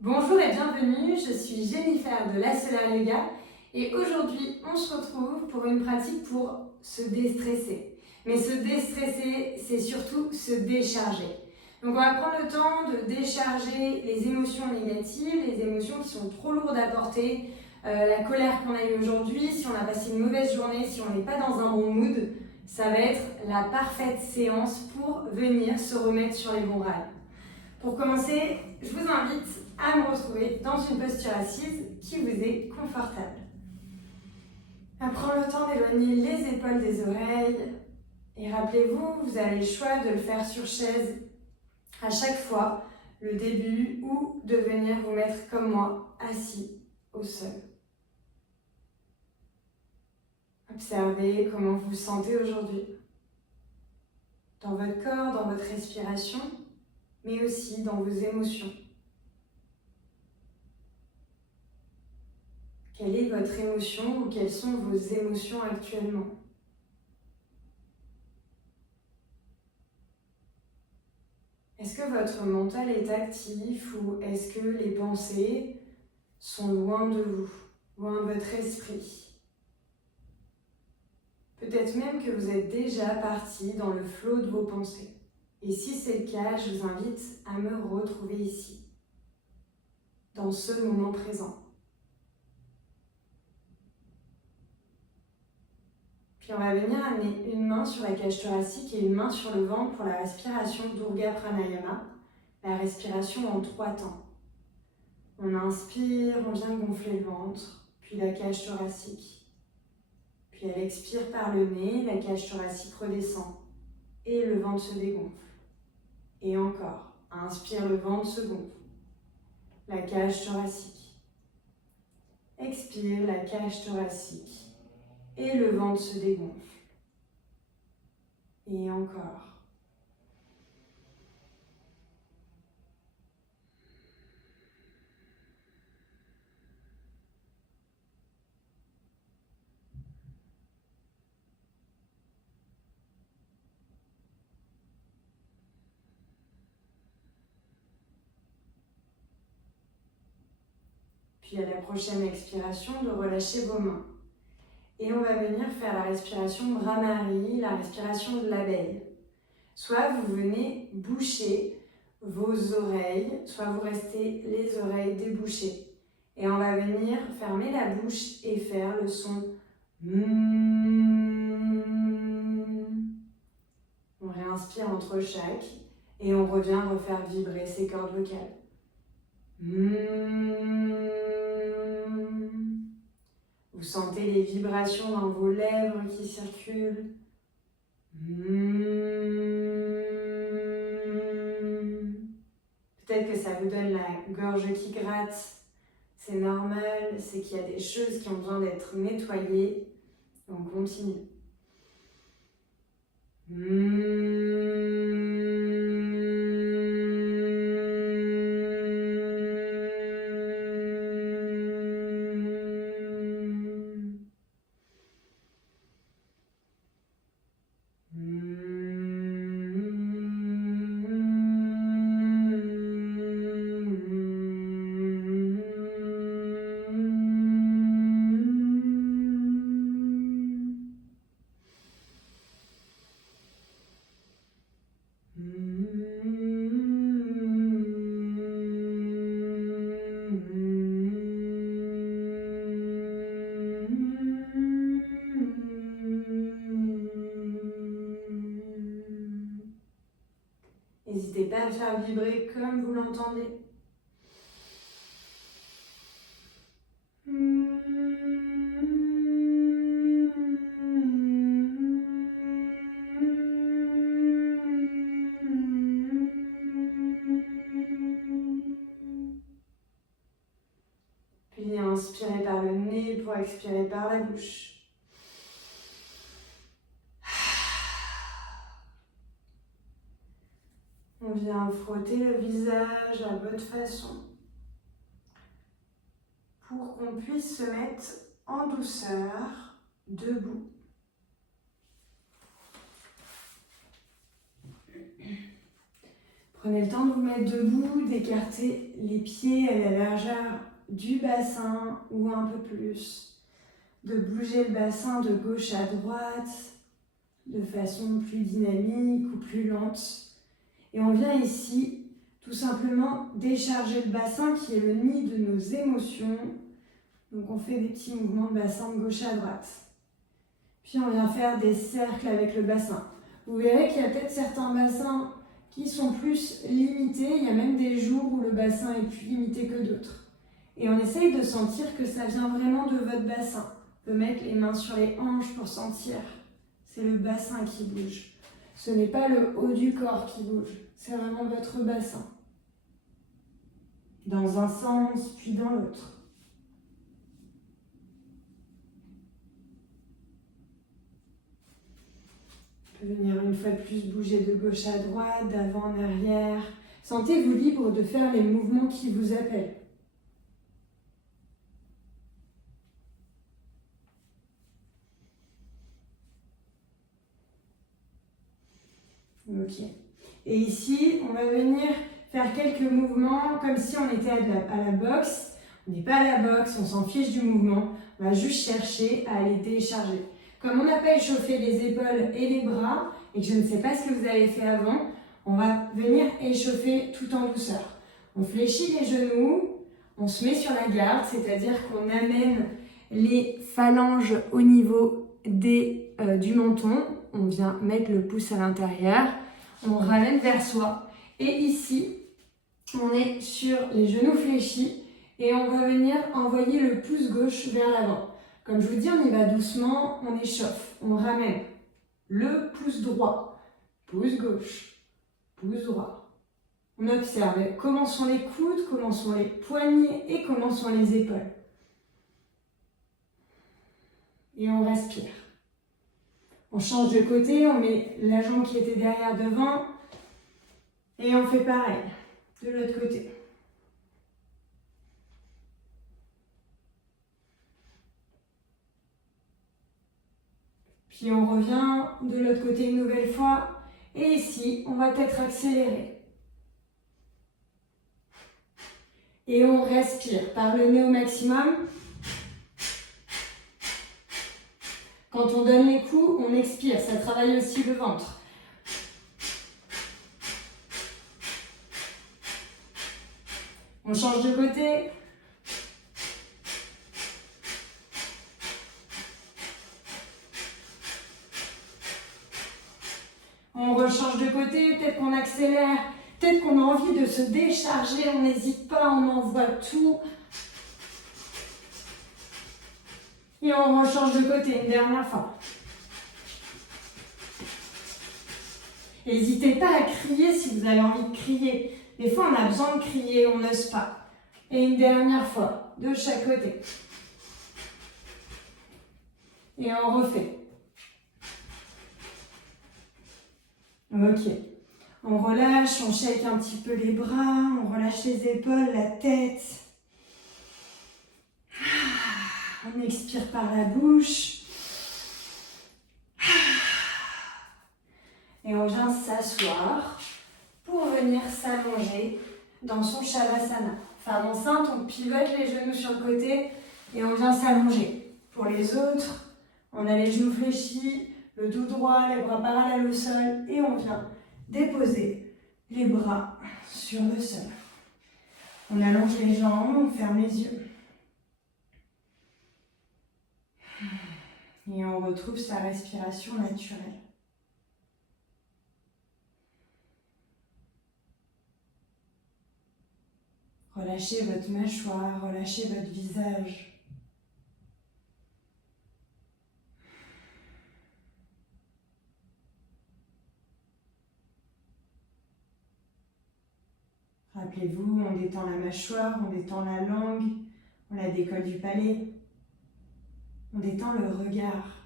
Bonjour et bienvenue, je suis Jennifer de La Solar Yoga et aujourd'hui on se retrouve pour une pratique pour se déstresser. Mais se déstresser, c'est surtout se décharger. Donc on va prendre le temps de décharger les émotions négatives, les émotions qui sont trop lourdes à porter, la colère qu'on a eue aujourd'hui, si on a passé une mauvaise journée, si on n'est pas dans un bon mood, ça va être la parfaite séance pour venir se remettre sur les bons rails. Pour commencer, je vous invite à me retrouver dans une posture assise qui vous est confortable. À prendre le temps d'éloigner les épaules des oreilles. Et rappelez-vous, vous avez le choix de le faire sur chaise à chaque fois, le début, ou de venir vous mettre comme moi, assis au sol. Observez comment vous vous sentez aujourd'hui. Dans votre corps, dans votre respiration, mais aussi dans vos émotions. Quelle est votre émotion ou quelles sont vos émotions actuellement? Est-ce que votre mental est actif ou est-ce que les pensées sont loin de vous, loin de votre esprit? Peut-être même que vous êtes déjà parti dans le flot de vos pensées. Et si c'est le cas, je vous invite à me retrouver ici, dans ce moment présent. Puis on va venir amener une main sur la cage thoracique et une main sur le ventre pour la respiration d'Urga Pranayama, la respiration en 3 temps. On inspire, on vient gonfler le ventre, puis la cage thoracique. Puis elle expire par le nez, la cage thoracique redescend et le ventre se dégonfle. Et encore, inspire, le ventre se gonfle, la cage thoracique. Expire, la cage thoracique et le ventre se dégonfle. Et encore. Puis à la prochaine expiration, de relâcher vos mains. Et on va venir faire la respiration Bhramari, la respiration de l'abeille. Soit vous venez boucher vos oreilles, soit vous restez les oreilles débouchées. Et on va venir fermer la bouche et faire le son On réinspire entre chaque et on revient refaire vibrer ses cordes vocales. Vous sentez les vibrations dans vos lèvres qui circulent. Peut-être que ça vous donne la gorge qui gratte. C'est normal, c'est qu'il y a des choses qui ont besoin d'être nettoyées. On continue. N'hésitez pas à le faire vibrer comme vous l'entendez. Puis inspirez par le nez pour expirer par la bouche. On vient frotter le visage à votre façon pour qu'on puisse se mettre en douceur, debout. Prenez le temps de vous mettre debout, d'écarter les pieds à la largeur du bassin ou un peu plus, de bouger le bassin de gauche à droite de façon plus dynamique ou plus lente. Et on vient ici tout simplement décharger le bassin qui est le nid de nos émotions. Donc on fait des petits mouvements de bassin de gauche à droite. Puis on vient faire des cercles avec le bassin. Vous verrez qu'il y a peut-être certains bassins qui sont plus limités. Il y a même des jours où le bassin est plus limité que d'autres. Et on essaye de sentir que ça vient vraiment de votre bassin. On peut mettre les mains sur les hanches pour sentir. C'est le bassin qui bouge. Ce n'est pas le haut du corps qui bouge. C'est vraiment votre bassin. Dans un sens, puis dans l'autre. Vous pouvez venir une fois de plus bouger de gauche à droite, d'avant en arrière. Sentez-vous libre de faire les mouvements qui vous appellent. Ok. Et ici, on va venir faire quelques mouvements comme si on était à la boxe. On n'est pas à la boxe, on s'en fiche du mouvement. On va juste chercher à aller décharger. Comme on n'a pas échauffé les épaules et les bras, et que je ne sais pas ce que vous avez fait avant, on va venir échauffer tout en douceur. On fléchit les genoux, on se met sur la garde, c'est-à-dire qu'on amène les phalanges au niveau du menton. On vient mettre le pouce à l'intérieur, on ramène vers soi. Et ici, on est sur les genoux fléchis et on va venir envoyer le pouce gauche vers l'avant. Comme je vous dis, on y va doucement, on échauffe, on ramène le pouce droit, pouce gauche, pouce droit. On observe comment sont les coudes, comment sont les poignets et comment sont les épaules. Et on respire. On change de côté, on met la jambe qui était derrière devant et on fait pareil de l'autre côté. Puis on revient de l'autre côté une nouvelle fois. Et ici, on va peut-être accélérer. Et on respire par le nez au maximum. Quand on donne les coups, on expire. Ça travaille aussi le ventre. On change de côté. On rechange de côté, peut-être qu'on accélère, peut-être qu'on a envie de se décharger, on n'hésite pas, on envoie tout. Et on rechange de côté une dernière fois. N'hésitez pas à crier si vous avez envie de crier. Des fois, on a besoin de crier, on n'ose pas. Et une dernière fois, de chaque côté. Et on refait. Ok. On relâche, on shake un petit peu les bras, on relâche les épaules, la tête. On expire par la bouche. Et on vient s'asseoir pour venir s'allonger dans son Shavasana. Femme enceinte, on pivote les genoux sur le côté et on vient s'allonger. Pour les autres, on a les genoux fléchis, le dos droit, les bras parallèles au sol et on vient déposer les bras sur le sol. On allonge les jambes, on ferme les yeux. Et on retrouve sa respiration naturelle. Relâchez votre mâchoire, relâchez votre visage. Rappelez-vous, on détend la mâchoire, on détend la langue, on la décolle du palais. On détend le regard.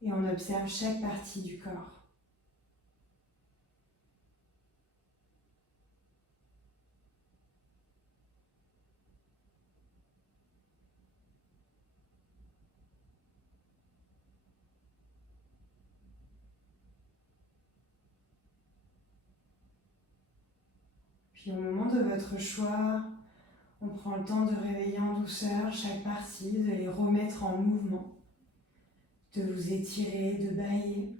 Et on observe chaque partie du corps. Puis au moment de votre choix, on prend le temps de réveiller en douceur chaque partie, de les remettre en mouvement, de vous étirer, de bâiller,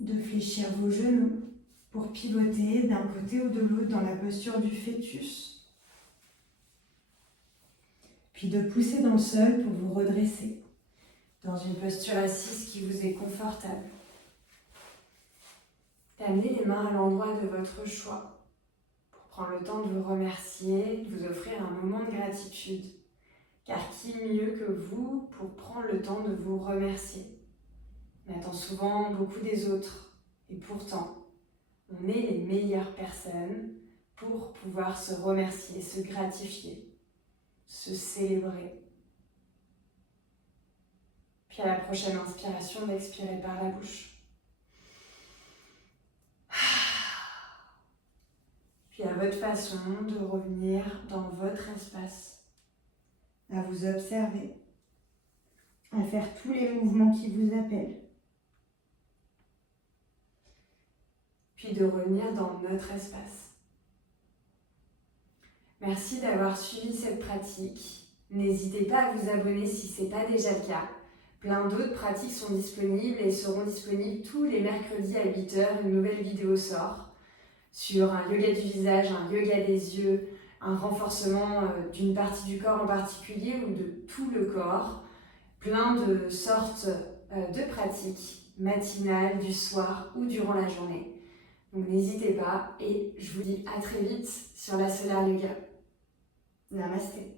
de fléchir vos genoux pour pivoter d'un côté ou de l'autre dans la posture du fœtus. Puis de pousser dans le sol pour vous redresser, dans une posture assise qui vous est confortable. D'amener les mains à l'endroit de votre choix pour prendre le temps de vous remercier, de vous offrir un moment de gratitude. Car qui mieux que vous pour prendre le temps de vous remercier? On attend souvent beaucoup des autres et pourtant, on est les meilleures personnes pour pouvoir se remercier, se gratifier, se célébrer. Puis à la prochaine inspiration, d'expirer par la bouche. Puis à votre façon de revenir dans votre espace, à vous observer, à faire tous les mouvements qui vous appellent. Puis de revenir dans notre espace. Merci d'avoir suivi cette pratique. N'hésitez pas à vous abonner si ce n'est pas déjà le cas. Plein d'autres pratiques sont disponibles et seront disponibles tous les mercredis à 8h. Une nouvelle vidéo sort sur un yoga du visage, un yoga des yeux, un renforcement d'une partie du corps en particulier ou de tout le corps. Plein de sortes de pratiques matinales, du soir ou durant la journée. Donc n'hésitez pas et je vous dis à très vite sur la Solar Yoga. Namasté.